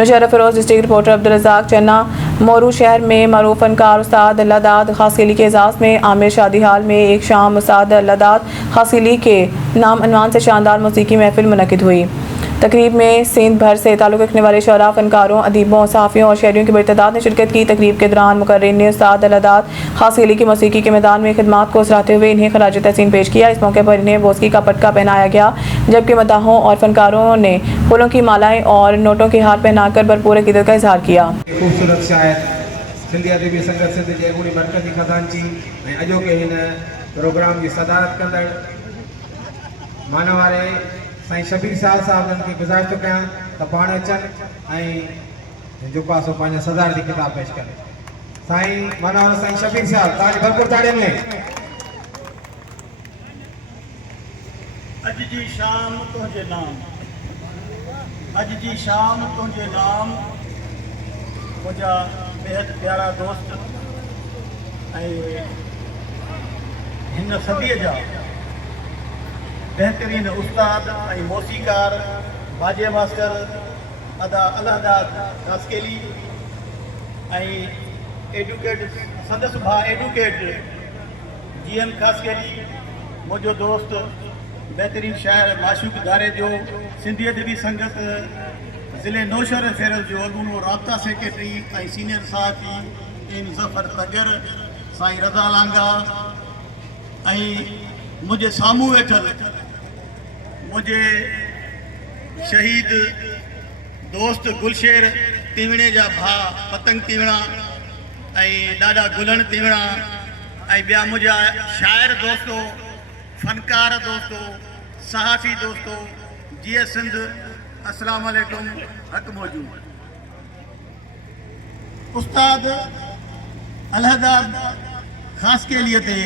नौशहरा Firoz district reporter Abdul रज़ाक चन्ना। मोरू शहर में मरूफ फनकार उस्ताद अल्लाहदाद खासकेली के एजाज़ में आमिर शादी हाल में एक शाम उस्ताद अल्लाहदाद खासकेली के नाम अनवान से शानदार मौसीकी महफिल मुनक़िद हुई। तकरीब में सिंध भर से ताल्लुक़ रखने वाले शोरा, फनकारों, अदीबों, सहाफ़ियों और शहरियों की बड़ी तादाद ने शिरकत की। तकरीब के दौरान मुकर्रिर ने उस्ताद अल्लाहदाद खासकेली की मौसीकी के मैदान में खिदमात को सराहते हुए इन्हें खराज तहसीन पेश किया। इस मौके पर इन्हें बोस्की का पटका पहनाया गया, जबकि मदाहों और फनकारों ने फूलों की मालाएं और नोटों के हार पहनाकर भरपूर अक़ीदत का इजहार किया। खूबसूरत शायर सिंधी अदबी संगत सिंध जे अॻूणी मरकज़ी खज़ानची ऐं अॼोके हिन प्रोग्राम जी सदारत कंदड़ माना वारे साईं शबीर साहब साहबनि खे गुज़ारिश थो कयां त पाण अचनि ऐं जेको आहे सो पंहिंजा सदारती किताब पेश कनि। साईं माना वारा साईं शबीर साहब, तव्हांजी भरपूर ताड़ियुनि में। अॼु जी शाम तुंहिंजे नाम, अॼु जी शाम तुंहिंजे नाम, मुंहिंजा बेहद प्यारा दोस्त ऐं हिन सदीअ जा बेहतरीन उस्ताद ऐं मौसीकार बाजे मास्टर अदा अल्लाहदाद खासकेली ऐं एडुकेट संदसि भाउ एडुकेट GM खासकेली, मुंहिंजो दोस्त बेहतरीन शायर माशूक दारे जो सिंधी अदबी संगत ज़िले नौशहरा फेरल जो अॻूणो राब्ता सेक्रेटरी ऐं सीनियर सहाफ़ी एम ज़फ़र तगर, साईं रज़ा लांगा ऐं मुंहिंजे साम्हूं वेठल मुझे शहीद दोस्त गुलशेर तीवणे जा भा पतंग तीवणा ॾाढा गुलण तीवणा ऐं ॿिया मुंहिंजा शाइर दोस्तो, फनकार दोस्तो, सहाफ़ी दोस्तो, GS सिंध, अस्सलाम वालेकुम, हक़ मौजूद। उस्ताद अल्लाहदाद खासकेलीअ ते